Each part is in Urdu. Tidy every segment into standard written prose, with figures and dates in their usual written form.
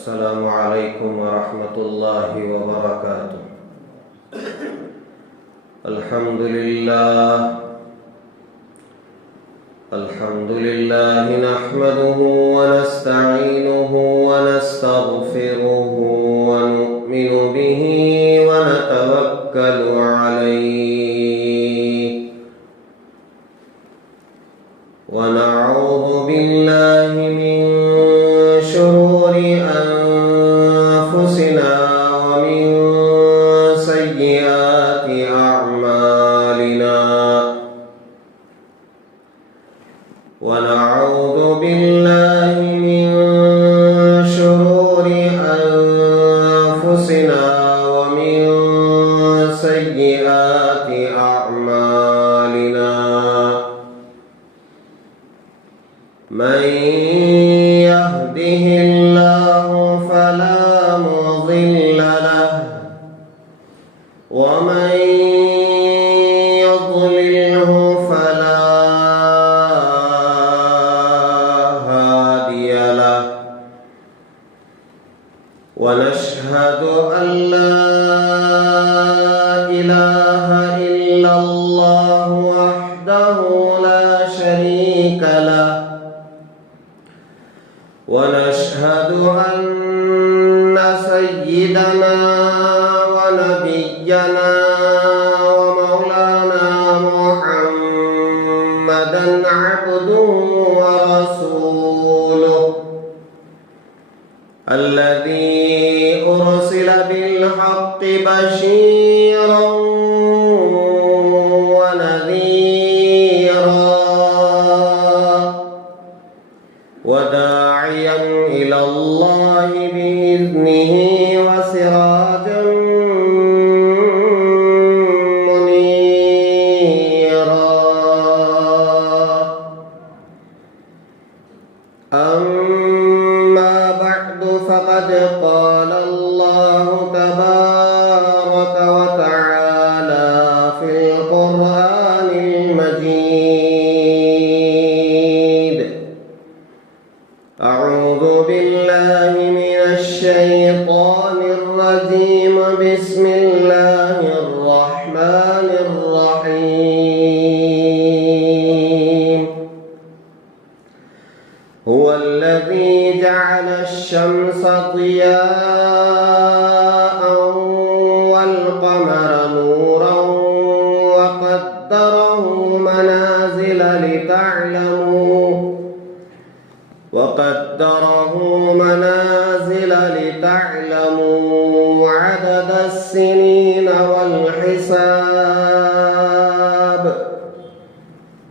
السلام علیکم ورحمۃ اللہ وبرکاتہ۔ الحمد للہ نحمده ونستعینه ونستغفره ونؤمن به ونتوکل علیہ ونعوذ باللہ من شرور أنفسنا ومن سيئات أعمالنا ونعوذ بالله من شرور أنفسنا ومن سيئات أعمالنا من يهده الله فلا مضل له ومن يضلله فلا هادي له ونشهد أن لا إله إلا الله وحده لا شريك له ونشهد أن سيدنا ونبينا ومولانا محمدا عبده ورسوله الذي أرسل بالحق بشيرا ونذيرا وداعيا إلى الله بإذنه وسراجا منيرا أما بعد فقد قال الله تبارك وتعالى في القرآن المجيد أعوذ بالله من الشيطان الرجيم بسم الله الرحمن الرحيم هو الذي جعل الشمس ضياء والقمر نورا وقدره منازل لتعلموا عدد السنين والحساب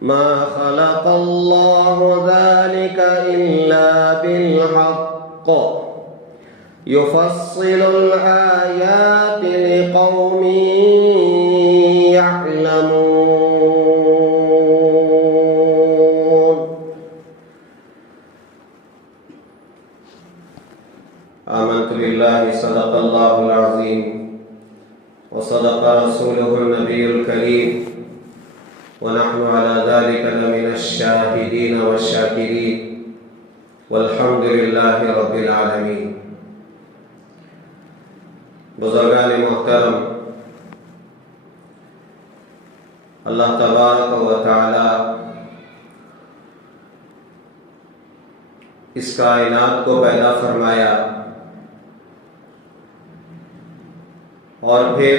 ما خلق الله ذلك إلا بالحق يفصل الآيات لقوم يعلمون۔ آمنت بالله صدق الله العظيم وصدق رسوله النبي الكريم ونحن على ذلك لمن الشاهدين والشاكرين والحمد لله رب العالمين۔ بزرگان محترم، اللہ تبارک و تعالی اس کائنات کو پیدا فرمایا اور پھر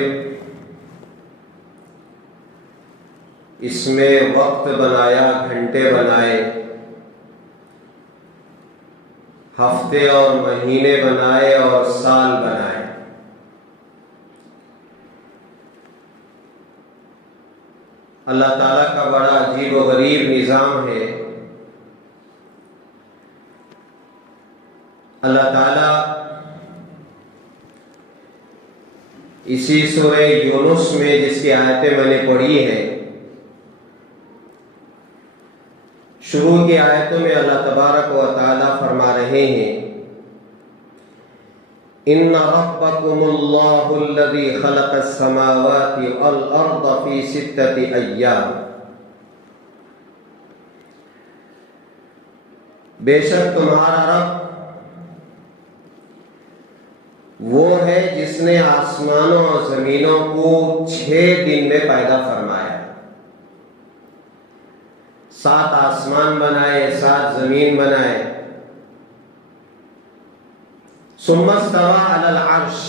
اس میں وقت بنایا، گھنٹے بنائے، ہفتے اور مہینے بنائے اور سال بنائے۔ اللہ تعالیٰ کا بڑا عجیب و غریب نظام ہے۔ اللہ تعالیٰ اسی سورہ یونس میں، جس کی آیتیں میں نے پڑھی ہیں، شروع کی آیتوں میں اللہ تبارک و تعالیٰ فرما رہے ہیں ان ربکم اللہ الذی خلق السماوات والارض فی 6 ایام، بے شک تمہارا رب وہ ہے جس نے آسمانوں اور زمینوں کو 6 دن میں پیدا فرمایا. 7 آسمان بنائے، 7 زمین بنائے. ثم استوى علی العرش،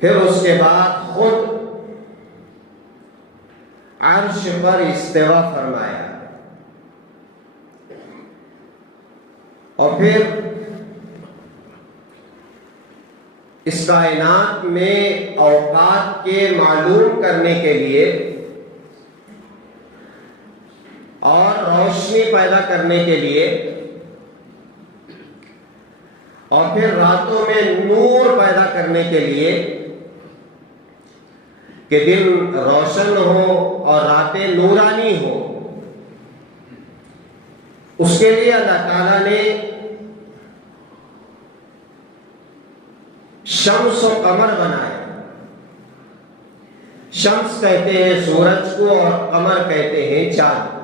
پھر اس کے بعد خود عرش پر استوا فرمایا. اور پھر اس کائنات میں اوقات کے معلوم کرنے کے لیے اور روشنی پیدا کرنے کے لیے اور پھر راتوں میں نور پیدا کرنے کے لیے کہ دن روشن ہو اور راتیں نورانی ہو، اس کے لیے اللہ تعالیٰ نے شمس و قمر بنائے. شمس کہتے ہیں سورج کو اور قمر کہتے ہیں چاند کو.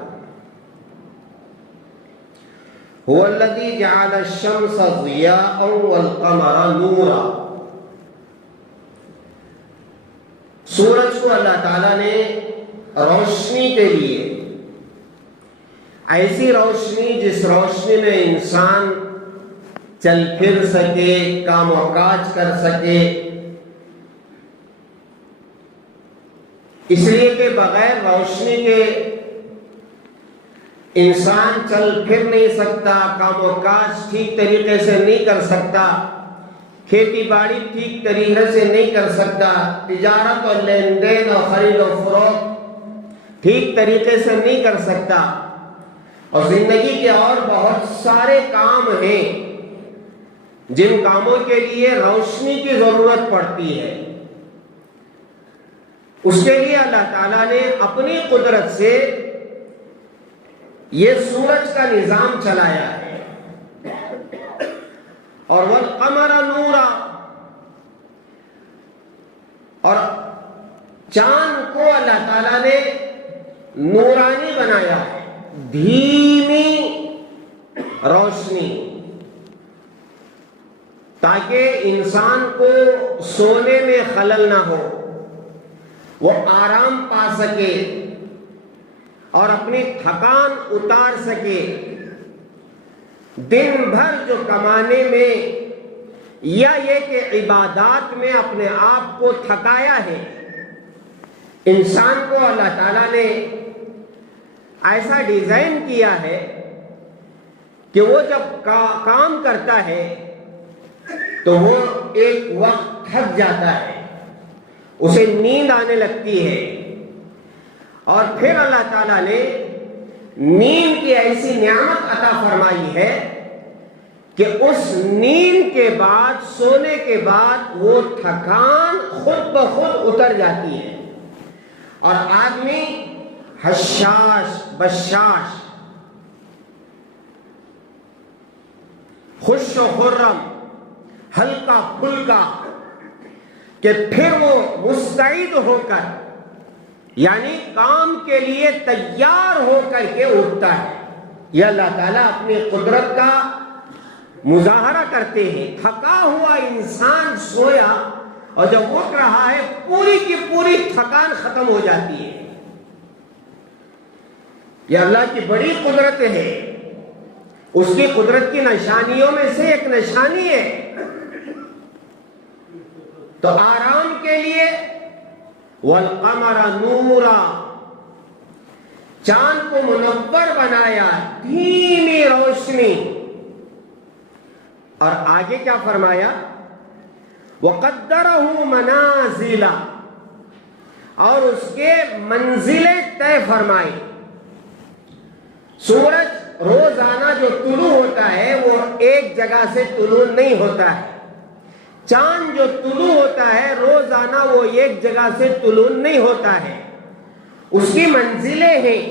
هو الذی جعل الشمس ضیاء والقمر نورا. سورج کو اللہ تعالیٰ نے روشنی کے لیے، ایسی روشنی جس روشنی میں انسان چل پھر سکے، کام و کاج کر سکے، اس لیے کہ بغیر روشنی کے انسان چل پھر نہیں سکتا، کام و کاج ٹھیک طریقے سے نہیں کر سکتا، کھیتی باڑی ٹھیک طریقے سے نہیں کر سکتا، تجارت اور لین دین اور خرید و فروخت ٹھیک طریقے سے نہیں کر سکتا، اور زندگی کے اور بہت سارے کام ہیں جن کاموں کے لیے روشنی کی ضرورت پڑتی ہے. اس کے لیے اللہ تعالیٰ نے اپنی قدرت سے یہ سورج کا نظام چلایا ہے. اور والقمر نورا، اور چاند کو اللہ تعالیٰ نے نورانی بنایا ہے، دھیمی روشنی، تاکہ انسان کو سونے میں خلل نہ ہو، وہ آرام پا سکے اور اپنی تھکان اتار سکے. دن بھر جو کمانے میں یا یہ کہ عبادات میں اپنے آپ کو تھکایا ہے، انسان کو اللہ تعالیٰ نے ایسا ڈیزائن کیا ہے کہ وہ جب کام کرتا ہے تو وہ ایک وقت تھک جاتا ہے، اسے نیند آنے لگتی ہے، اور پھر اللہ تعالیٰ نے نیند کی ایسی نعمت عطا فرمائی ہے کہ اس نیند کے بعد، سونے کے بعد وہ تھکان خود بخود اتر جاتی ہے، اور آدمی حشاش بشاش، خوش و خرم، ہلکا پھلکا، کہ پھر وہ مستعد ہو کر، یعنی کام کے لیے تیار ہو کر کے اٹھتا ہے. یہ اللہ تعالیٰ اپنی قدرت کا مظاہرہ کرتے ہیں. تھکا ہوا انسان سویا اور جب اٹھ رہا ہے پوری کی پوری تھکان ختم ہو جاتی ہے. یہ اللہ کی بڑی قدرت ہے. اس کی قدرت کی نشانیوں میں سے ایک نشانی ہے. تو آرام کے لیے والقمر نورا، چاند کو منور بنایا، دھیمی روشنی. اور آگے کیا فرمایا؟ وَقَدَّرَهُ مَنَازِلَ، اور اس کے منزلیں طے فرمائی. سورج روزانہ جو طلوع ہوتا ہے وہ ایک جگہ سے طلوع نہیں ہوتا ہے. چاند جو طلوع ہوتا ہے روزانہ وہ ایک جگہ سے طلوع نہیں ہوتا ہے، اس کی منزلیں ہیں.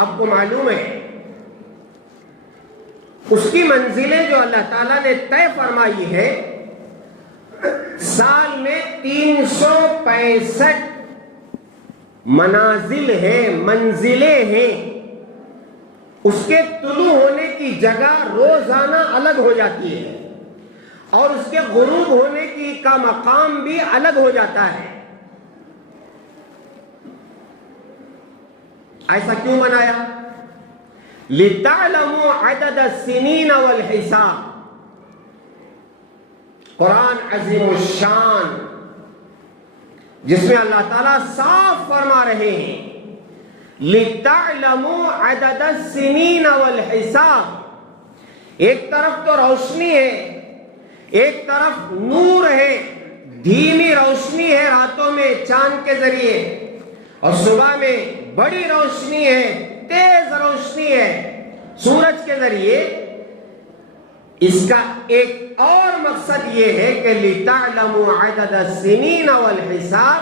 آپ کو معلوم ہے اس کی منزلیں جو اللہ تعالیٰ نے طے فرمائی ہے، سال میں 365 منازل ہیں، منزلیں ہیں. اس کے طلوع ہونے کی جگہ روزانہ الگ ہو جاتی ہے اور اس کے غروب ہونے کی کا مقام بھی الگ ہو جاتا ہے. ایسا کیوں بنایا؟ لِتَعْلَمُوا عَدَدَ السِّنِينَ وَالْحِسَابِ. قرآن عظیم الشان جس میں اللہ تعالیٰ صاف فرما رہے ہیں لِتَعْلَمُوا عَدَدَ السِّنِينَ وَالْحِسَابِ. ایک طرف تو روشنی ہے، ایک طرف نور ہے، دھیمی روشنی ہے راتوں میں چاند کے ذریعے، اور صبح میں بڑی روشنی ہے، تیز روشنی ہے سورج کے ذریعے. اس کا ایک اور مقصد یہ ہے کہ لِتَعْلَمُوا عَدَدَ السِّنِينَ وَالْحِسَابِ،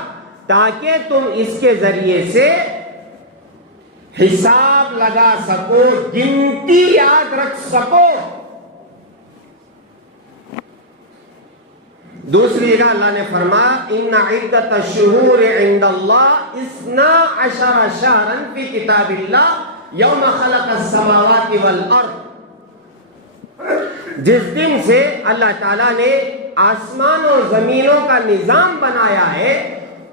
تاکہ تم اس کے ذریعے سے حساب لگا سکو، گنتی یاد رکھ سکو. دوسری جگہ اللہ نے فرمایا ان عدت الشہور عند اللہ 12 شہرا فی کتاب اللہ یوم خلق السماوات والارض. جس دن سے اللہ تعالیٰ نے آسمان و زمینوں کا نظام بنایا ہے،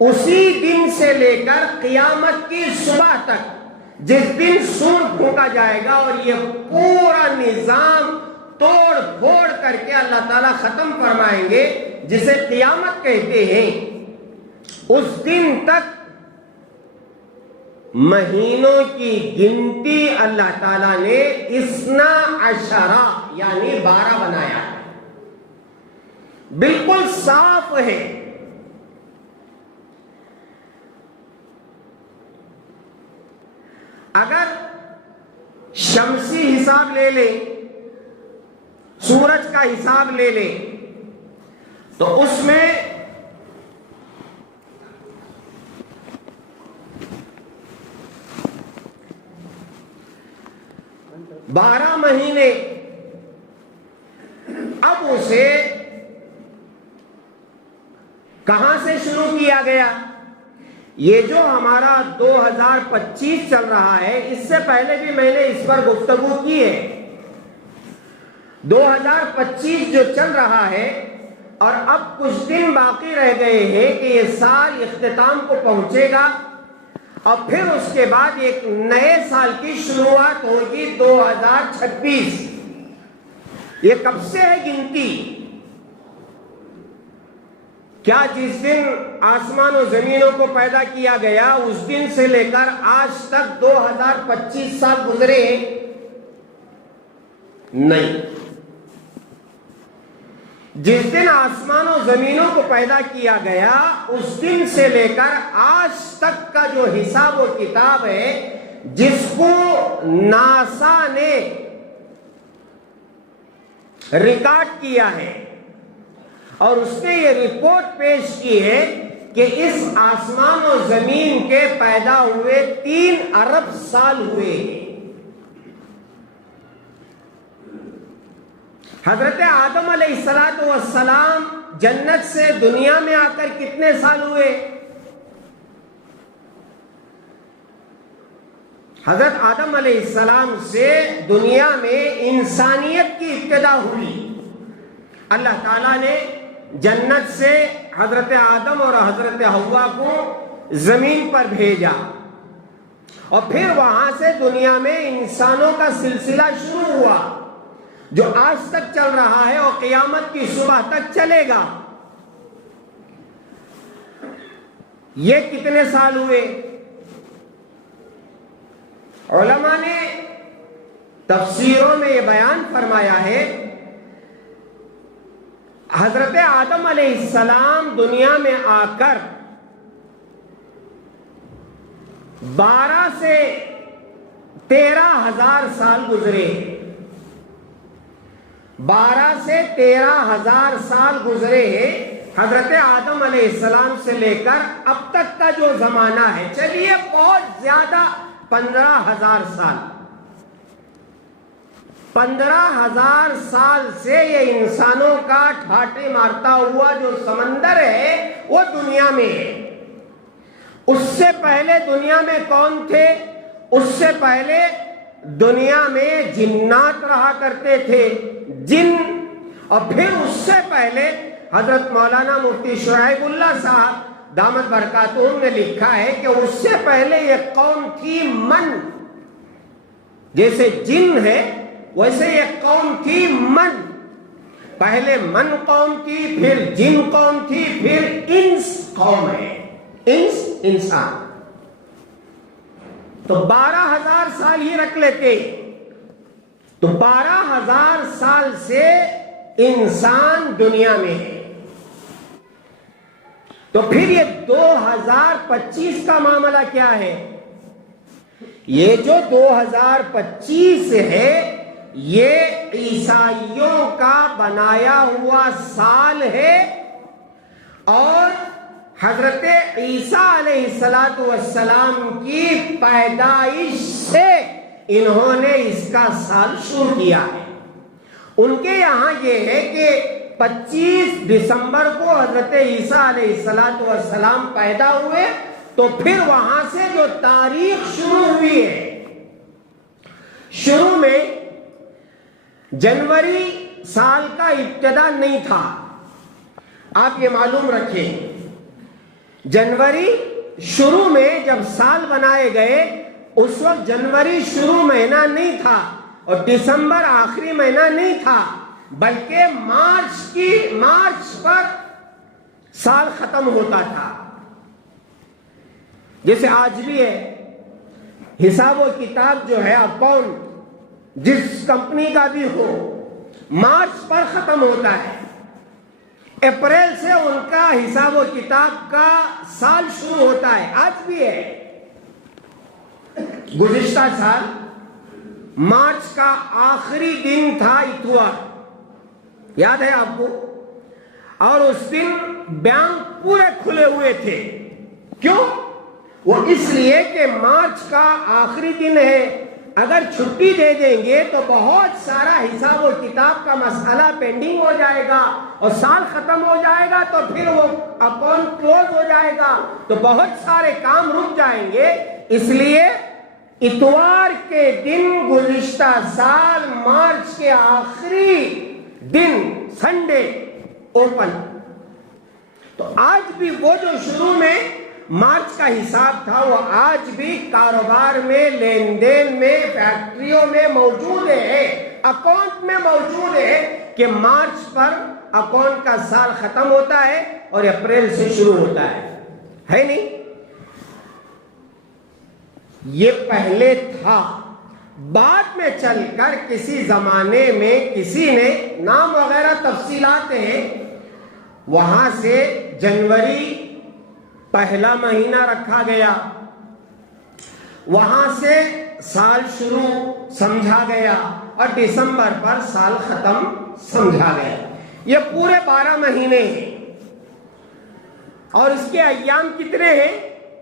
اسی دن سے لے کر قیامت کی صبح تک، جس دن سور پھونکا جائے گا اور یہ پورا نظام توڑ پھوڑ کر کے اللہ تعالیٰ ختم فرمائیں گے، جسے قیامت کہتے ہیں، اس دن تک مہینوں کی گنتی اللہ تعالیٰ نے 12 یعنی 12 بنایا. بالکل صاف ہے. اگر شمسی حساب لے لیں، سورج کا حساب لے لیں، تو اس میں 12 مہینے. اب اسے کہاں سے شروع کیا گیا؟ یہ جو ہمارا 2025 چل رہا ہے، اس سے پہلے بھی میں نے اس پر گفتگو کی ہے. 2025 جو چل رہا ہے اور اب کچھ دن باقی رہ گئے ہیں کہ یہ سال اختتام کو پہنچے گا، اور پھر اس کے بعد ایک نئے سال کی شروعات ہوگی 2026. یہ کب سے ہے گنتی؟ کیا جس دن آسمان و زمینوں کو پیدا کیا گیا اس دن سے لے کر آج تک 2025 سال گزرے ہیں؟ نہیں. جس دن آسمان و زمینوں کو پیدا کیا گیا اس دن سے لے کر آج تک کا جو حساب و کتاب ہے، جس کو ناسا نے ریکارڈ کیا ہے اور اس نے یہ رپورٹ پیش کی ہے کہ اس آسمان و زمین کے پیدا ہوئے 3 ارب سال ہوئے ہیں. حضرت آدم علیہ السلام جنت سے دنیا میں آ کر کتنے سال ہوئے؟ حضرت آدم علیہ السلام سے دنیا میں انسانیت کی ابتدا ہوئی. اللہ تعالیٰ نے جنت سے حضرت آدم اور حضرت حوا کو زمین پر بھیجا اور پھر وہاں سے دنیا میں انسانوں کا سلسلہ شروع ہوا جو آج تک چل رہا ہے اور قیامت کی صبح تک چلے گا. یہ کتنے سال ہوئے؟ علماء نے تفسیروں میں یہ بیان فرمایا ہے، حضرت آدم علیہ السلام دنیا میں آ کر 12 سے 13,000 سال گزرے. 12 سے 13,000 سال گزرے ہیں حضرت آدم علیہ السلام سے لے کر اب تک کا جو زمانہ ہے. چلیے بہت زیادہ 15,000 سال. 15,000 سال سے یہ انسانوں کا ٹھاٹے مارتا ہوا جو سمندر ہے وہ دنیا میں ہے. اس سے پہلے دنیا میں کون تھے؟ اس سے پہلے دنیا میں جنات رہا کرتے تھے، جن، اور پھر اس سے پہلے حضرت مولانا مفتی شعیب اللہ صاحب دامت برکاتہم نے لکھا ہے کہ اس سے پہلے یہ قوم تھی من، جیسے جن ہے ویسے یہ قوم تھی من، پہلے من قوم تھی، پھر جن قوم تھی، پھر انس قوم ہے، انس انسان۔ تو 12,000 سال ہی رکھ لیتے، تو 12,000 سال سے انسان دنیا میں ہے۔ تو پھر یہ 2025 کا معاملہ کیا ہے؟ یہ جو 2025 ہے یہ عیسائیوں کا بنایا ہوا سال ہے، اور حضرت عیسیٰ علیہ السلام کی پیدائش سے انہوں نے اس کا سال شروع کیا ہے۔ ان کے یہاں یہ ہے کہ 25 دسمبر کو حضرت عیسیٰ علیہ السلام پیدا ہوئے، تو پھر وہاں سے جو تاریخ شروع ہوئی ہے، شروع میں جنوری سال کا ابتدا نہیں تھا، آپ یہ معلوم رکھیں۔ جنوری شروع میں جب سال بنائے گئے اس وقت جنوری شروع مہینہ نہیں تھا اور دسمبر آخری مہینہ نہیں تھا، بلکہ مارچ پر سال ختم ہوتا تھا، جیسے آج بھی ہے۔ حساب و کتاب جو ہے اکاؤنٹ جس کمپنی کا بھی ہو مارچ پر ختم ہوتا ہے، اپریل سے ان کا حساب و کتاب کا سال شروع ہوتا ہے، آج بھی ہے۔ گزشتہ سال مارچ کا آخری دن تھا اتوار، یاد ہے آپ کو؟ اور اس دن بینک پورے کھلے ہوئے تھے، کیوں؟ وہ اس لیے کہ مارچ کا آخری دن ہے، اگر چھٹی دے دیں گے تو بہت سارا حساب و کتاب کا مسئلہ پینڈنگ ہو جائے گا اور سال ختم ہو جائے گا، تو پھر وہ اکاؤنٹ کلوز ہو جائے گا، تو بہت سارے کام رک جائیں گے۔ اس لیے اتوار کے دن گزشتہ سال مارچ کے آخری دن سنڈے اوپن۔ تو آج بھی وہ جو شروع میں مارچ کا حساب تھا وہ آج بھی کاروبار میں، لین دین میں، فیکٹریوں میں موجود ہے، اکاؤنٹ میں موجود ہے کہ مارچ پر اکاؤنٹ کا سال ختم ہوتا ہے اور اپریل سے شروع ہوتا ہے نہیں؟ یہ پہلے تھا، بعد میں چل کر کسی زمانے میں کسی نے نام وغیرہ تفصیلات ہیں، وہاں سے جنوری پہلا مہینہ رکھا گیا، وہاں سے سال شروع سمجھا گیا اور دسمبر پر سال ختم سمجھا گیا۔ یہ پورے 12 مہینے ہیں اور اس کے ایام کتنے ہیں؟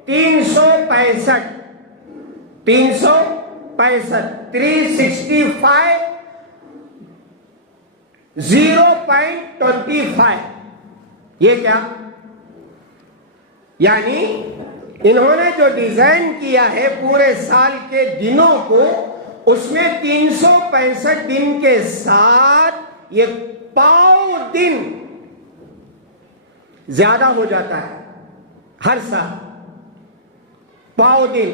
365 365 0.25۔ یہ کیا؟ یعنی انہوں نے جو ڈیزائن کیا ہے پورے سال کے دنوں کو، اس میں 365 دن کے ساتھ یہ پاؤ دن زیادہ ہو جاتا ہے ہر سال۔ پاؤ دن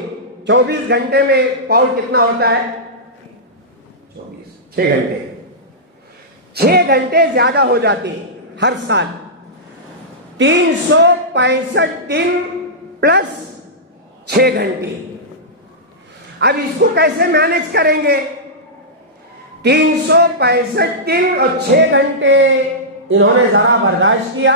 24 گھنٹے میں پاؤ کتنا ہوتا ہے؟ 6 گھنٹے، 6 گھنٹے زیادہ ہو جاتے ہیں ہر سال۔ 365 دن پلس 6 گھنٹے۔ اب اس کو کیسے مینج کریں گے؟ 365 دن اور 6 گھنٹے انہوں نے ذرا برداشت کیا،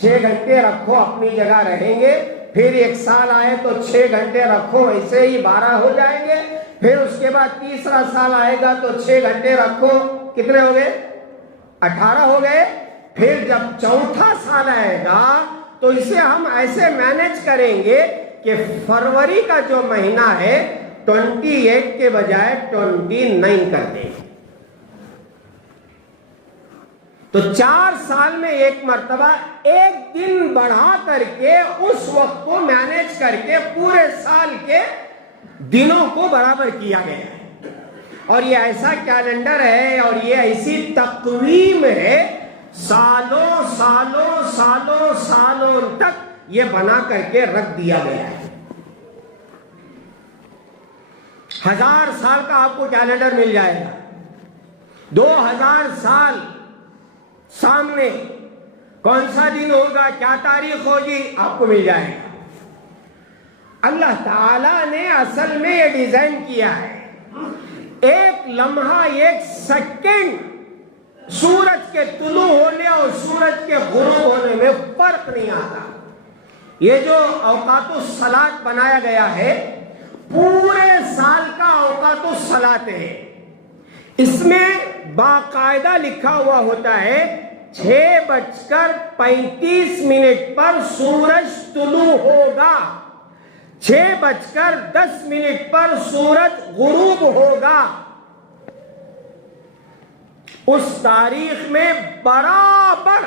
6 گھنٹے رکھو اپنی جگہ رہیں گے، پھر ایک سال آئے تو 6 گھنٹے رکھو، ایسے ہی 12 ہو جائیں گے، پھر اس کے بعد تیسرا سال آئے گا تو 6 گھنٹے رکھو، کتنے ہو گئے؟ 18 ہو گئے۔ پھر جب چوتھا سال آئے گا تو اسے ہم ایسے مینج کریں گے کہ فروری کا جو مہینہ ہے 28 کے بجائے 29 کر دیں۔ تو 4 سال میں ایک مرتبہ ایک دن بڑھا کر کے اس وقت کو مینج کر کے پورے سال کے دنوں کو برابر کیا گیا ہے۔ اور یہ ایسا کیلنڈر ہے اور یہ ایسی تقویم ہے، سالوں سالوں سالوں سالوں تک یہ بنا کر کے رکھ دیا گیا ہے۔ 1000 سال کا آپ کو کیلنڈر مل جائے گا، 2000 سال سامنے کون سا دن ہوگا، کیا تاریخ ہوگی، آپ کو مل جائے گا۔ اللہ تعالیٰ نے اصل میں یہ ڈیزائن کیا ہے، ایک لمحہ، ایک سیکنڈ سورج کے طلوع ہونے اور سورج کے غروب ہونے میں فرق نہیں آتا۔ یہ جو اوقات الصلاۃ بنایا گیا ہے، پورے سال کا اوقات الصلاۃ ہے، اس میں باقاعدہ لکھا ہوا ہوتا ہے 6:35 پر سورج طلوع ہوگا، 6:10 پر سورج غروب ہوگا۔ اس تاریخ میں برابر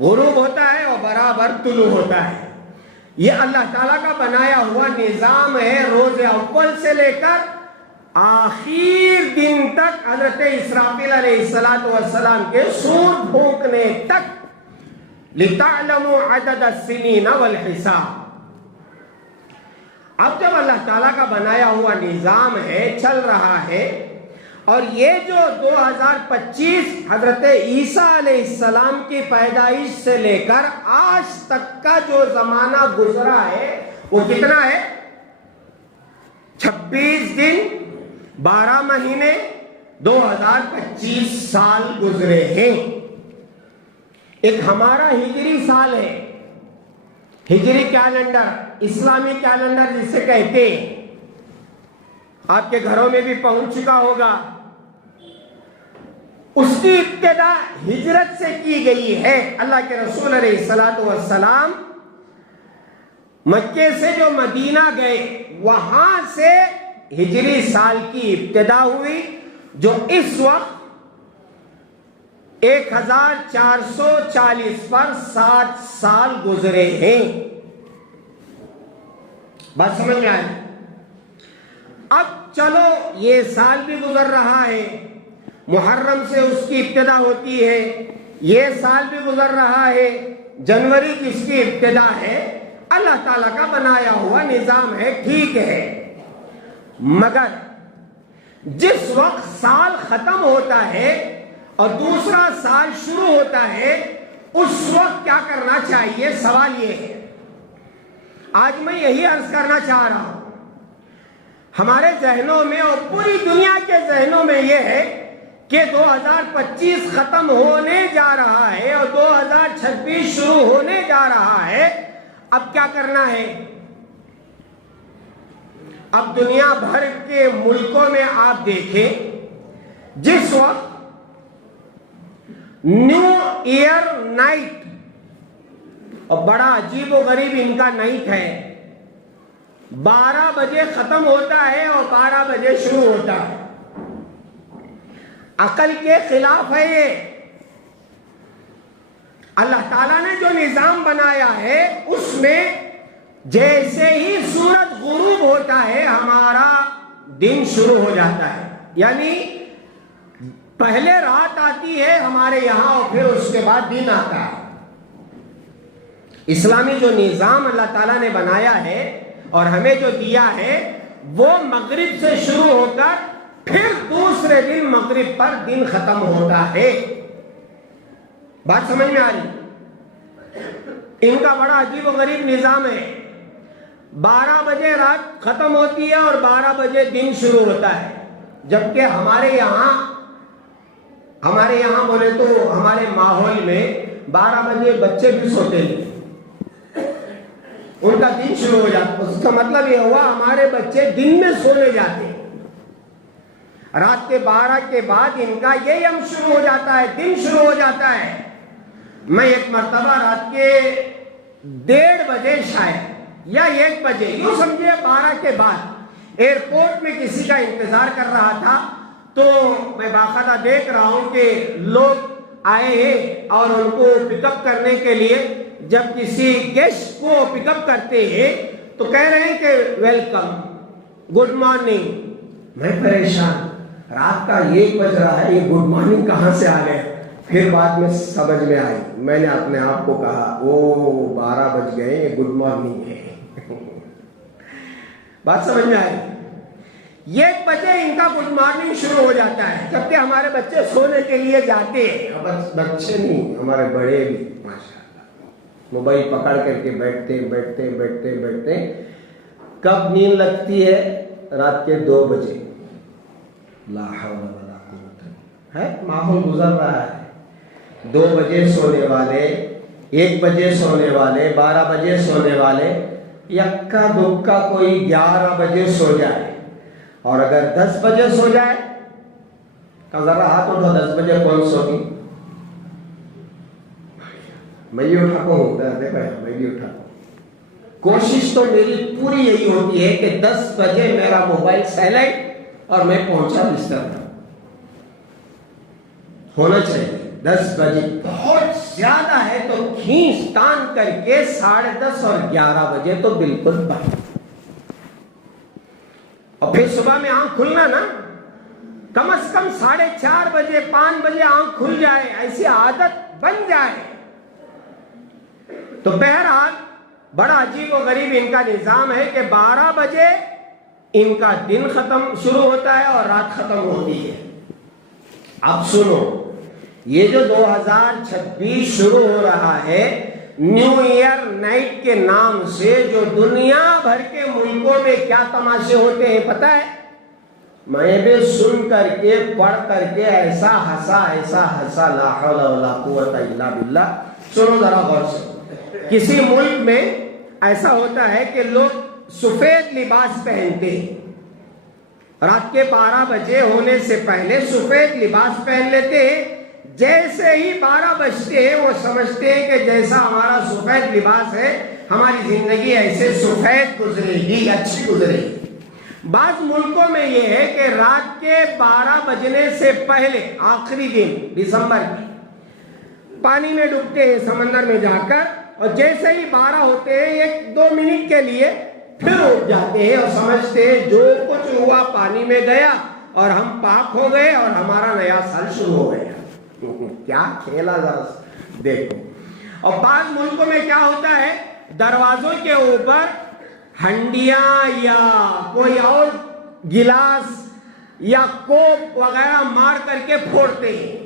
غروب ہوتا ہے اور برابر طلوع ہوتا ہے۔ یہ اللہ تعالیٰ کا بنایا ہوا نظام ہے، روز اول سے لے کر آخر دن تک، حضرت اسرافیل علیہ السلام کے سور پھونکنے تک، لِتَعْلَمُوا عَدَدَ السِّنِينَ وَالْحِسَابَ۔ اب جب اللہ تعالیٰ کا بنایا ہوا نظام ہے، چل رہا ہے، اور یہ جو 2025 حضرت عیسیٰ علیہ السلام کی پیدائش سے لے کر آج تک کا جو زمانہ گزرا ہے، وہ کتنا ہے؟ 26 دن 12 مہینے 2025 سال گزرے ہیں۔ ایک ہمارا ہجری سال ہے، ہجری کیلنڈر، اسلامی کیلنڈر جسے کہتے ہیں، آپ کے گھروں میں بھی پہنچ چکا ہوگا۔ اس کی ابتدا ہجرت سے کی گئی ہے۔ اللہ کے رسول علیہ السلام مکے سے جو مدینہ گئے، وہاں سے ہجری سال کی ابتدا ہوئی، جو اس وقت 1440 پر 7 سال گزرے ہیں۔ بات سمجھ میں آئے؟ اب چلو یہ سال بھی گزر رہا ہے، محرم سے اس کی ابتدا ہوتی ہے، یہ سال بھی گزر رہا ہے، جنوری جس کی ابتدا ہے، اللہ تعالیٰ کا بنایا ہوا نظام ہے، ٹھیک ہے۔ مگر جس وقت سال ختم ہوتا ہے اور دوسرا سال شروع ہوتا ہے، اس وقت کیا کرنا چاہیے؟ سوال یہ ہے، آج میں یہی عرض کرنا چاہ رہا ہوں، ہمارے ذہنوں میں اور پوری دنیا کے ذہنوں میں یہ ہے کہ 2025 ختم ہونے جا رہا ہے اور 2026 شروع ہونے جا رہا ہے۔ اب کیا کرنا ہے؟ اب دنیا بھر کے ملکوں میں آپ دیکھیں، جس وقت نیو ایئر نائٹ، اور بڑا عجیب و غریب ان کا نائٹ ہے، 12 بجے ختم ہوتا ہے اور 12 بجے شروع ہوتا ہے۔ عقل کے خلاف ہے یہ۔ اللہ تعالیٰ نے جو نظام بنایا ہے، اس میں جیسے ہی سورج غروب ہوتا ہے ہمارا دن شروع ہو جاتا ہے، یعنی پہلے رات آتی ہے ہمارے یہاں اور پھر اس کے بعد دن آتا ہے۔ اسلامی جو نظام اللہ تعالیٰ نے بنایا ہے اور ہمیں جو دیا ہے، وہ مغرب سے شروع ہو کر پھر دوسرے دن مغرب پر دن ختم ہوتا ہے۔ بات سمجھ میں آ رہی؟ ان کا بڑا عجیب و غریب نظام ہے، 12 بجے رات ختم ہوتی ہے اور 12 بجے دن شروع ہوتا ہے، جبکہ ہمارے یہاں بولے تو ہمارے ماحول میں 12 بجے بچے بھی سوتے ہیں، ان کا دن شروع ہو جاتا ہے۔ اس کا مطلب یہ ہوا ہمارے بچے دن میں سونے جاتے ہیں، رات کے 12 کے بعد ان کا یہ یم شروع ہو جاتا ہے، دن شروع ہو جاتا ہے۔ میں ایک مرتبہ رات کے 1:30 بجے شاید یا 1 بجے، یوں سمجھے 12 کے بعد، ایئرپورٹ میں کسی کا انتظار کر رہا تھا، تو میں باقاعدہ دیکھ رہا ہوں کہ لوگ آئے ہیں اور ان کو پک اپ کرنے کے لیے جب کسی گیسٹ کو پک اپ کرتے ہیں تو کہہ رہے ہیں کہ ویلکم، گڈ مارننگ، میں پریشان، رات کا 1 بج رہا ہے، یہ گڈ مارننگ کہاں سے آ گئے؟ پھر بعد میں سمجھ میں آئی، میں نے اپنے آپ کو کہا او 12 بج گئے، یہ گڈ مارننگ ہے۔ بات سمجھ میں آئی؟ 1 بجے ان کا گڈ مارننگ شروع ہو جاتا ہے، جبکہ ہمارے بچے سونے کے لیے جاتے ہیں، بچے نہیں ہمارے بڑے بھی ماشاءاللہ موبائل پکڑ کر کے بیٹھتے کب نیند لگتی ہے؟ رات کے 2 بجے۔ لا حول ولا قوت ہے، ماحول گزر رہا ہے، 2 بجے سونے والے، 1 بجے سونے والے، 12 بجے سونے والے، یکا دکا کوئی 11 بجے سو جائے، اور اگر 10 بجے سو جائے تو ذرا ہاتھ اٹھو، 10 بجے کون سو گی؟ میں بھی اٹھا کو ہوں، میں بھی اٹھا۔ کوشش تو میری پوری یہی ہوتی ہے کہ 10 بجے میرا موبائل سائلنٹ اور میں پہنچا بستر پر ہونا چاہیے۔ 10 بجے بہت زیادہ ہے تو کھینچ تان کر کے 10:30 اور 11 بجے تو بالکل بند، اور پھر صبح میں آنکھ کھلنا نا، کم از کم 4:30 بجے 5 بجے آنکھ کھل جائے، ایسی عادت بن جائے۔ تو بہرحال بڑا عجیب و غریب ان کا نظام ہے کہ 12 بجے ان کا دن شروع ہوتا ہے اور رات ختم ہوتی ہے۔ اب سنو، یہ جو 2026 شروع ہو رہا ہے نیو ایئر نائٹ کے نام سے، جو دنیا بھر کے ملکوں میں کیا تماشے ہوتے ہیں پتہ ہے؟ میں بھی سن کر کے پڑھ کر کے ایسا ہنسا لا حول ولا قوت الا باللہ۔ سنو ذرا غور سے، کسی ملک میں ایسا ہوتا ہے کہ لوگ سفید لباس پہنتے ہیں، رات کے 12 بجے ہونے سے پہلے سفید لباس پہن لیتے ہیں، جیسے ہی 12 بجتے ہیں وہ سمجھتے ہیں کہ جیسا ہمارا سفید لباس ہے ہماری زندگی ایسے سفید گزرے گی، اچھی گزرے گی۔ بعض ملکوں میں یہ ہے کہ رات کے 12 بجنے سے پہلے آخری دن دسمبر کی پانی میں ڈوبتے ہیں سمندر میں جا کر، اور جیسے ہی 12 ہوتے ہیں 1-2 منٹ کے لیے پھر اٹھ جاتے ہیں اور سمجھتے ہیں جو کچھ ہوا پانی میں گیا اور ہم پاک ہو گئے اور ہمارا نیا سال شروع ہو گیا۔ کیا کھیلا ذرا دیکھو۔ اور بعض ملکوں میں کیا ہوتا ہے، دروازوں کے اوپر ہنڈیاں یا کوئی اور گلاس یا کوپ وغیرہ مار کر کے پھوڑتے ہیں،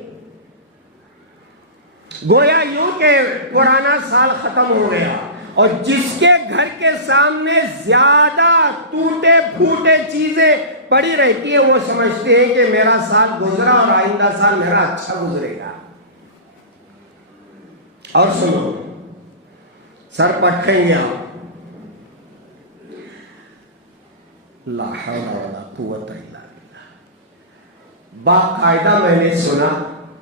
گویا یوں کہ پرانا سال ختم ہو گیا۔ اور جس کے گھر کے سامنے زیادہ ٹوٹے پھوٹے چیزیں پڑی رہتی ہیں وہ سمجھتے ہیں کہ میرا سال گزرا اور آئندہ سال میرا اچھا گزرے گا۔ اور سنو، سر پٹکیں گے آپ، لا حول ولا قوت الا باللہ۔ باقاعدہ میں نے سنا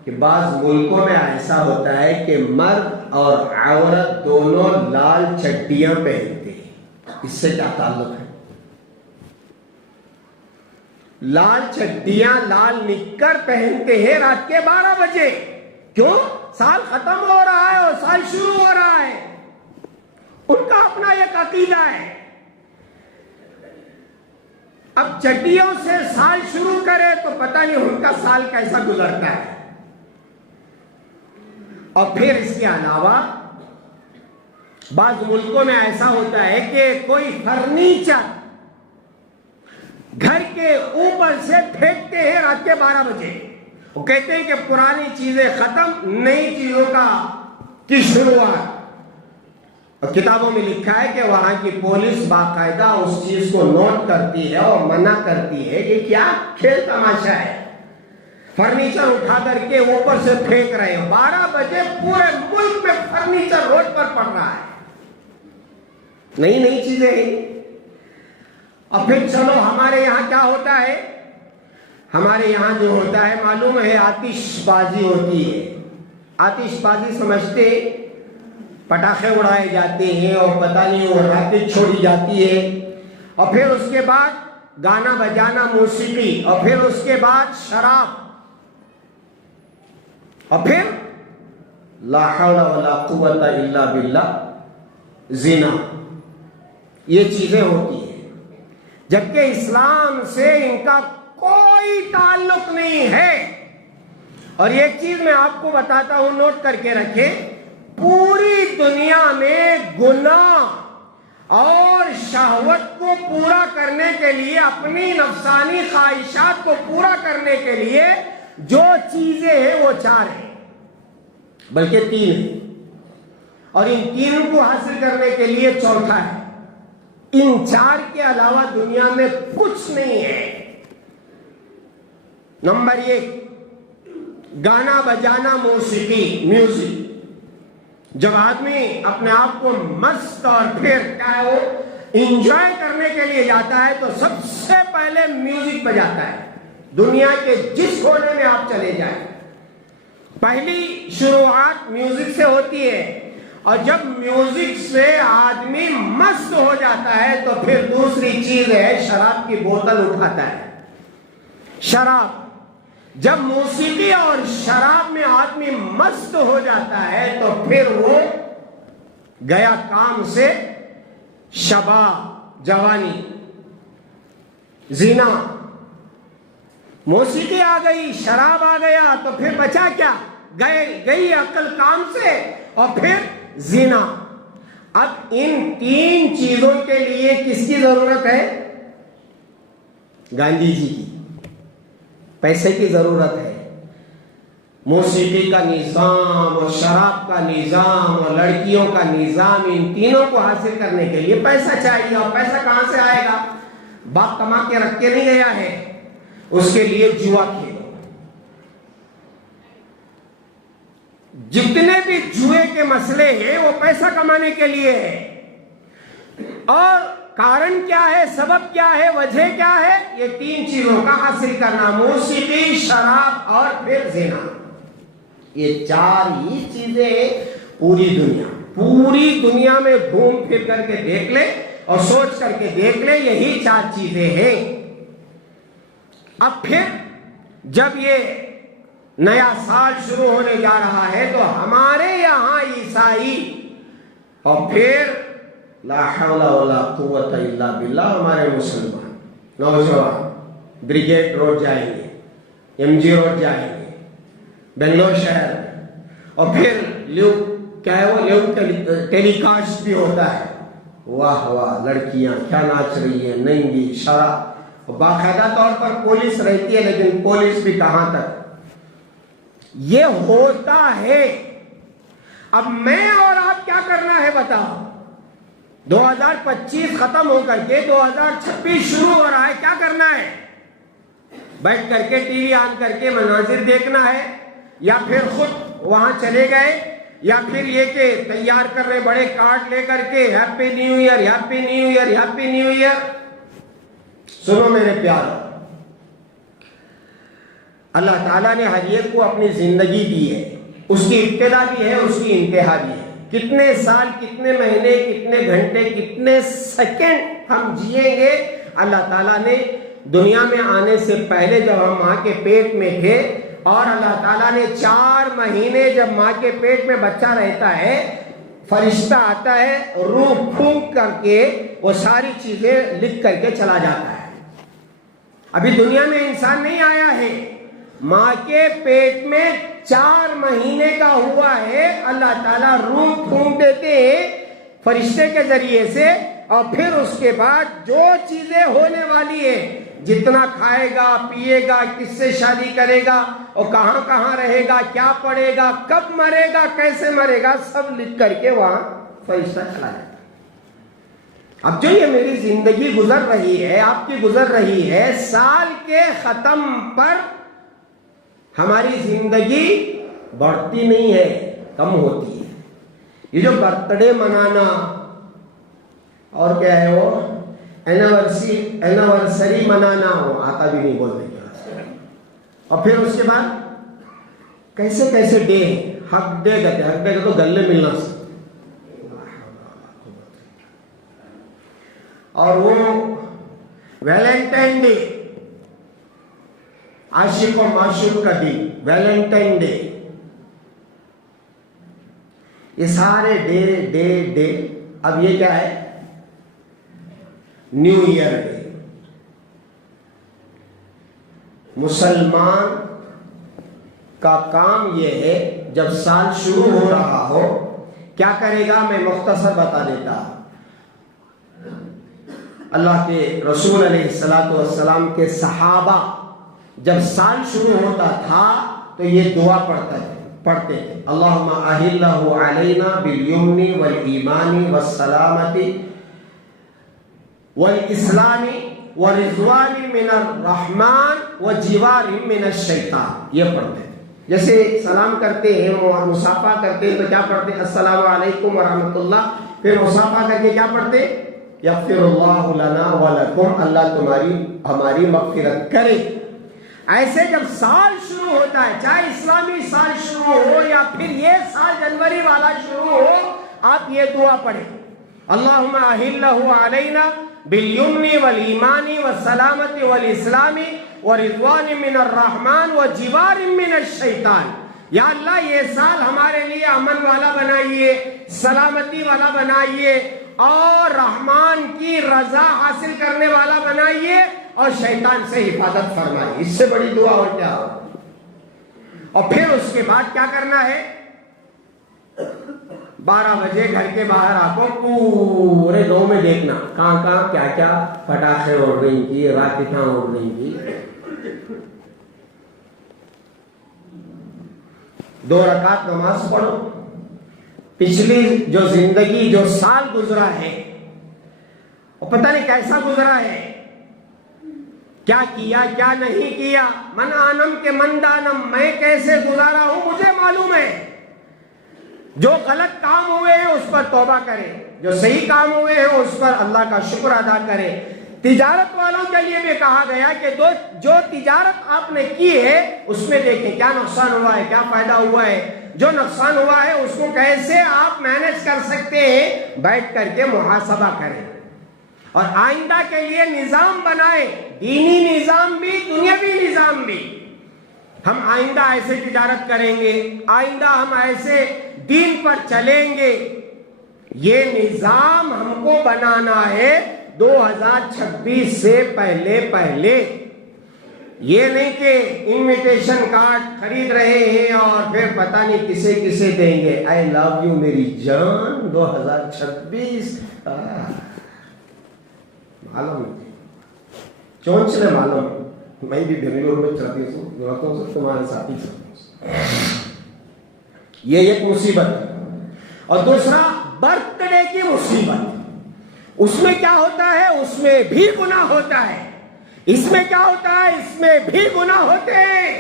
کہ بعض ملکوں میں ایسا ہوتا ہے کہ مرد اور عورت دونوں لال چڈیاں پہنتے ہیں۔ اس سے کیا تعلق ہے؟ لال چڈیاں لال نکر پہنتے ہیں رات کے 12 بجے، کیوں؟ سال ختم ہو رہا ہے اور سال شروع ہو رہا ہے، ان کا اپنا ایک عقیدہ ہے۔ اب چڈیوں سے سال شروع کرے تو پتہ نہیں ان کا سال کیسا گزرتا ہے۔ اور پھر اس کے علاوہ بعض ملکوں میں ایسا ہوتا ہے کہ کوئی فرنیچر گھر کے اوپر سے پھینکتے ہیں رات کے 12 بجے، وہ کہتے ہیں کہ پرانی چیزیں ختم، نئی چیزوں کی شروعات۔ اور کتابوں میں لکھا ہے کہ وہاں کی پولیس باقاعدہ اس چیز کو نوٹ کرتی ہے اور منع کرتی ہے کہ کیا کھیل تماشا ہے، فرنیچر اٹھا کر کے اوپر سے پھینک رہے ہیں۔ 12 بجے پورے ملک میں فرنیچر روڈ پر پڑ رہا ہے، نئی چیزیں ہیں۔ اور پھر چلو ہمارے یہاں کیا ہوتا ہے، ہمارے یہاں جو ہوتا ہے معلوم ہے، آتش بازی ہوتی ہے۔ آتش بازی سمجھتے پٹاخے اڑائے جاتے ہیں اور پتہ نہیں وہ راکٹ چھوڑی جاتی ہے، اور پھر اس کے بعد گانا بجانا، موسیقی، اور پھر اس کے بعد شراب، اور پھر لا حول ولا قوت الا باللہ زنا، یہ چیزیں ہوتی ہیں۔ جبکہ اسلام سے ان کا کوئی تعلق نہیں ہے. اور ایک چیز میں آپ کو بتاتا ہوں, نوٹ کر کے رکھیں, پوری دنیا میں گناہ اور شہوت کو پورا کرنے کے لیے, اپنی نفسانی خواہشات کو پورا کرنے کے لیے جو چیزیں ہیں وہ 4 ہیں, بلکہ 3 ہیں, اور ان 3 کو حاصل کرنے کے لیے 4تھا ہے. ان 4 کے علاوہ دنیا میں کچھ نہیں ہے. نمبر 1, گانا بجانا, موسیقی, میوزک. جب آدمی اپنے آپ کو مست اور پھر کیا ہے وہ انجوائے کرنے کے لیے جاتا ہے تو سب سے پہلے میوزک بجاتا ہے. دنیا کے جس کونے میں آپ چلے جائیں, پہلی شروعات میوزک سے ہوتی ہے, اور جب میوزک سے آدمی مست ہو جاتا ہے تو پھر دوسری چیز ہے شراب کی بوتل اٹھاتا ہے. شراب, جب موسیقی اور شراب میں آدمی مست ہو جاتا ہے تو پھر وہ گیا کام سے شباب, جوانی, زنا. موسیقی آ گئی, شراب آ گیا تو پھر بچا کیا, گئی عقل کام سے, اور پھر زنا. اب ان 3 چیزوں کے لیے کس کی ضرورت ہے؟ گاندھی جی کی. پیسے کی ضرورت ہے. موسیقی کا نظام اور شراب کا نظام اور لڑکیوں کا نظام, ان تینوں کو حاصل کرنے کے لیے پیسہ چاہیے. اور پیسہ کہاں سے آئے گا؟ باپ کما کے رکھ کے نہیں گیا ہے, اس کے لیے جوا کھیلو. جتنے بھی جوئے کے مسئلے ہیں وہ پیسہ کمانے کے لیے ہے. اور کارن کیا ہے, سبب کیا ہے, وجہ کیا ہے؟ یہ 3 چیزوں کا حاصل کرنا, موسیقی, شراب اور پھر زنا. یہ 4 ہی چیزیں پوری دنیا میں گھوم پھر کر کے دیکھ لے اور سوچ کر کے دیکھ لے, یہی 4 چیزیں ہیں. اب پھر جب یہ نیا سال شروع ہونے جا رہا ہے تو ہمارے یہاں عیسائی, اور پھر لا حول ولا قوت الا باللہ ہمارے مسلمان نوجوان بریگیڈ روڈ جائیں گے, ایم جی روڈ جائیں گے بنگلور شہر میں, اور پھر ٹیلی کاسٹ بھی ہوتا ہے. واہ واہ, لڑکیاں کیا ناچ رہی ہیں, ننگی, شراب. باقاعدہ طور پر پولیس رہتی ہے, لیکن پولیس بھی کہاں تک. یہ ہوتا ہے. اب میں اور آپ کیا کرنا ہے بتاؤ؟ 2025 ختم ہو کر کے 2026 شروع ہو رہا ہے, کیا کرنا ہے؟ بیٹھ کر کے ٹی وی آن کر کے مناظر دیکھنا ہے, یا پھر خود وہاں چلے گئے, یا پھر یہ کہ تیار کر رہے بڑے کارڈ لے کر کے happy new year, happy new year, happy new year. سنو میرے پیارو, اللہ تعالیٰ نے ہر ایک کو اپنی زندگی دی ہے, اس کی ابتدا بھی ہے, اس کی انتہا بھی ہے. کتنے سال, کتنے مہینے, کتنے گھنٹے, کتنے سیکنڈ ہم جئیں گے, اللہ تعالیٰ نے دنیا میں آنے سے پہلے جب ہم ماں کے پیٹ میں تھے, اور اللہ تعالیٰ نے 4 مہینے جب ماں کے پیٹ میں بچہ رہتا ہے, فرشتہ آتا ہے, روح پھونک کر کے وہ ساری چیزیں لکھ کر کے چلا جاتا ہے. ابھی دنیا میں انسان نہیں آیا ہے, ماں کے پیٹ میں 4 مہینے کا ہوا ہے, اللہ تعالیٰ روح پھونک دیتے ہیں فرشتے کے ذریعے سے, اور پھر اس کے بعد جو چیزیں ہونے والی ہیں, جتنا کھائے گا, پیے گا, کس سے شادی کرے گا, اور کہاں کہاں رہے گا, کیا پڑھے گا, کب مرے گا, کیسے مرے گا, سب لکھ کر کے وہاں فرشتہ چلا جاتا ہے. اب جو یہ میری زندگی گزر رہی ہے, آپ کی گزر رہی ہے, سال کے ختم پر ہماری زندگی بڑھتی نہیں ہے, کم ہوتی ہے. یہ جو برتھ ڈے منانا اور کیا ہے وہ اینیورسری منانا, وہ آتا بھی نہیں بولنے کا. اور پھر اس کے بعد کیسے کیسے ڈے, حق ڈے کہتے ہیں, حق ڈے کا تو گلے ملنا سے, اور وہ ویلنٹائن ڈے, عاشق و معشوق کا دن, ویلنٹائن ڈے. یہ سارے ڈے. اب یہ کیا ہے؟ New year day. مسلمان کا کام یہ ہے جب سال شروع ہو رہا ہو کیا کرے گا؟ میں مختصر بتا دیتا. اللہ کے رسول علیہ الصلوۃ والسلام کے صحابہ جب سال شروع ہوتا تھا تو یہ دعا پڑھتے تھے. اللہم اہلہ علینا بالیمن والایمان والسلامۃ والاسلام ورضوان من الرحمن وجوار من الشیطان. یہ پڑھتے تھے. جیسے سلام کرتے ہیں اور مصافحہ کرتے ہیں تو کیا پڑھتے ہیں؟ السلام علیکم ورحمۃ اللہ. پھر مصافحہ کر کے کیا پڑھتے؟ یغفر اللہ لنا ولکم، اللہ ہماری مغفرت کرے. ایسے جب سال شروع ہوتا ہے، چاہے اسلامی سال شروع ہو یا پھر یہ سال جنوری والا شروع ہو، آپ یہ دعا پڑھیں. اللہم اہلہ علینا بالیمن والایمان والسلامۃ والاسلام ورضوان من الرحمن وجوار من الشیطان. یا اللہ یہ سال ہمارے لیے امن والا بنائیے، سلامتی والا بنائیے اور رحمان کی رضا حاصل کرنے والا بنائیے اور شیطان سے حفاظت فرمائیے. اس سے بڑی دعا اور کیا ہو؟ اور پھر اس کے بعد کیا کرنا ہے؟ 12 بجے گھر کے باہر آپ کو پورے گاؤں میں دیکھنا کہاں کہاں کیا کیا پٹاخے اڑ رہی تھی، راکٹاں اڑ رہی تھی. 2 رکعت نماز پڑھو. پچھلی جو زندگی جو سال گزرا ہے اور پتہ نہیں کیسا گزرا ہے، کیا کیا کیا نہیں کیا، من آنم کے من دانم، میں کیسے گزارا ہوں مجھے معلوم ہے. جو غلط کام ہوئے ہیں اس پر توبہ کرے، جو صحیح کام ہوئے ہیں اس پر اللہ کا شکر ادا کرے. تجارت والوں کے لیے بھی کہا گیا کہ جو تجارت آپ نے کی ہے اس میں دیکھیں کیا نقصان ہوا ہے، کیا فائدہ ہوا ہے. جو نقصان ہوا ہے اس کو کیسے آپ مینج کر سکتے ہیں، بیٹھ کر کے محاسبہ کریں اور آئندہ کے لیے نظام بنائیں، دینی نظام بھی دنیاوی نظام بھی. ہم آئندہ ایسے تجارت کریں گے، آئندہ ہم ایسے دین پر چلیں گے. یہ نظام ہم کو بنانا ہے 2026 سے پہلے. یہ نہیں کہ انویٹیشن کارڈ خرید رہے ہیں اور پھر پتہ نہیں کسے دیں گے. آئی لو یو میری جان 2026 معلوم چونچلے معلوم. میں بھی بنگلور میں چلتی ہوں تمہارے ساتھ ہی چلتا ہوں. یہ ایک مصیبت ہے. اور دوسرا برتھ ڈے کی مصیبت. اس میں کیا ہوتا ہے؟ اس میں بھی گناہ ہوتا ہے. اس میں کیا ہوتا ہے؟ اس میں بھی گناہ ہوتے ہیں.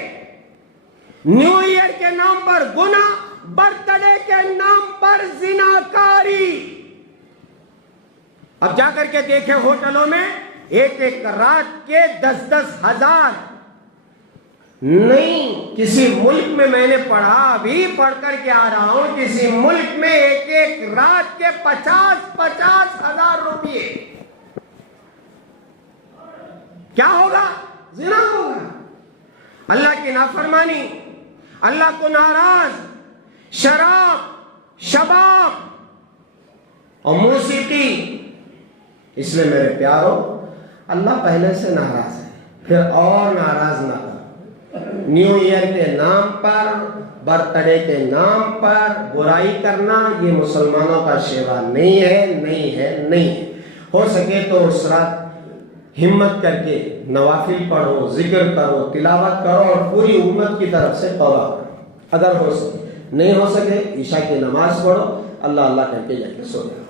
نیو ایئر کے نام پر گناہ، برتھ ڈے کے نام پر زناکاری. اب جا کر کے دیکھیں ہوٹلوں میں ایک رات کے 10-10 ہزار. نہیں، کسی ملک میں نے پڑھا، ابھی پڑھ کر کے آ رہا ہوں، کسی ملک میں ایک رات کے 50 ہزار روپئے. کیا ہوگا؟ زنا ہوگا. اللہ کی نافرمانی، اللہ کو ناراض، شراب، شباب اور موسیقی. اس لیے میرے پیارو، اللہ پہلے سے ناراض ہے، پھر اور ناراض نہ ہو. نیو ایئر کے نام پر، برتھ ڈے کے نام پر برائی کرنا یہ مسلمانوں کا شیوا نہیں ہے. ہو سکے تو اس رات ہمت کر کے نوافل پڑھو، ذکر کرو، تلاوت کرو اور پوری امت کی طرف سے توبہ کرو. اگر ہو سکے، نہیں ہو سکے عشاء کی نماز پڑھو، اللہ کر کے جا کے سو جاؤ.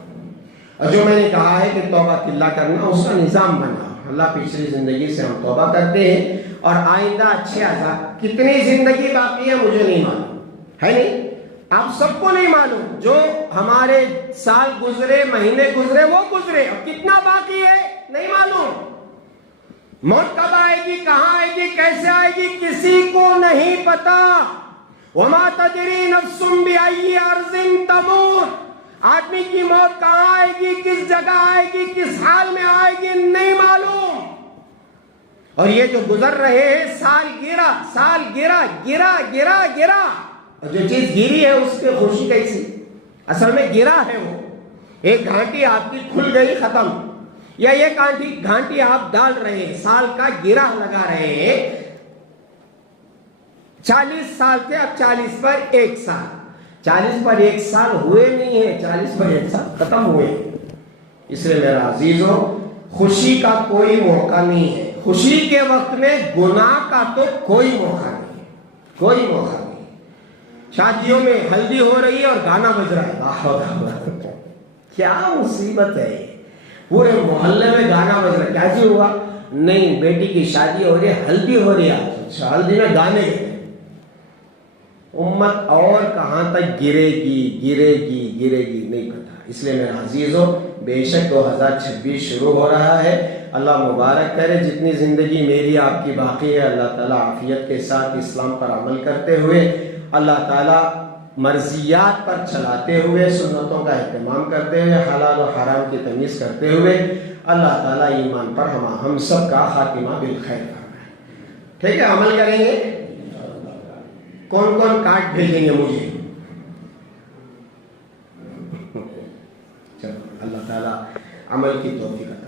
اور جو میں نے کہا ہے کہ توبہ تلا کرنا، اس کا نظام بنا. اللہ پچھلی زندگی سے ہم توبہ کرتے ہیں اور آئندہ اچھے عذاب. کتنی زندگی باقی ہے مجھے نہیں معلوم ہے، نہیں آپ سب کو نہیں معلوم. جو ہمارے سال گزرے، مہینے گزرے، وہ گزرے، اور کتنا باقی ہے نہیں معلوم. موت کب آئے گی، کہاں آئے گی، کیسے آئے گی، کسی کو نہیں پتا. وما تدری نفس بأی ارض تموت. آدمی کی موت کہاں آئے گی، کس جگہ آئے گی، کس حال میں آئے گی، نہیں معلوم. اور یہ جو گزر رہے ہیں سال گرا. اور جو چیز گری ہے اس کی خوشی کیسی؟ اصل میں گرا ہے وہ. ایک گھانٹی آپ کی کھل گئی، ختم. یا یہ گھانٹی آپ ڈال رہے ہیں، سال کا گرا لگا رہے ہیں. 40 سال تھے، اب 40 پر 1 سال، 40 پر 1 سال ہوئے نہیں ہیں، 40 پر 1 سال ختم ہوئے۔ اس لیے میرا عزیزو، خوشی کا کوئی موقع نہیں ہے، خوشی کے وقت میں گناہ کا تو کوئی موقع نہیں ہے، کوئی موقع نہیں۔ شادیوں میں ہلدی ہو رہی ہے اور گانا بج رہا ہے، کیا مصیبت ہے، پورے محلے میں گانا بج رہا ہے، کیا جی ہوا؟ نہیں، بیٹی کی شادی ہو رہی ہے، ہلدی ہو رہی ہے، اچھا ہلدی میں گانے گئے۔ امت اور کہاں تک گرے گی نہیں پتا۔ اس لیے میرے عزیزوں، بے شک 2026 شروع ہو رہا ہے، اللہ مبارک کرے جتنی زندگی میری آپ کی باقی ہے، اللہ تعالیٰ عافیت کے ساتھ اسلام پر عمل کرتے ہوئے، اللہ تعالیٰ مرضیات پر چلاتے ہوئے، سنتوں کا اہتمام کرتے ہوئے، حلال و حرام کی تمیز کرتے ہوئے، اللہ تعالیٰ ایمان پر ہم سب کا خاتمہ بالخیر فرمائے۔ ٹھیک ہے، عمل کریں گے؟ کون کون کارڈ بھیجیں گے مجھے؟ چلو، اللہ تعالیٰ عمل کی توفیق عطا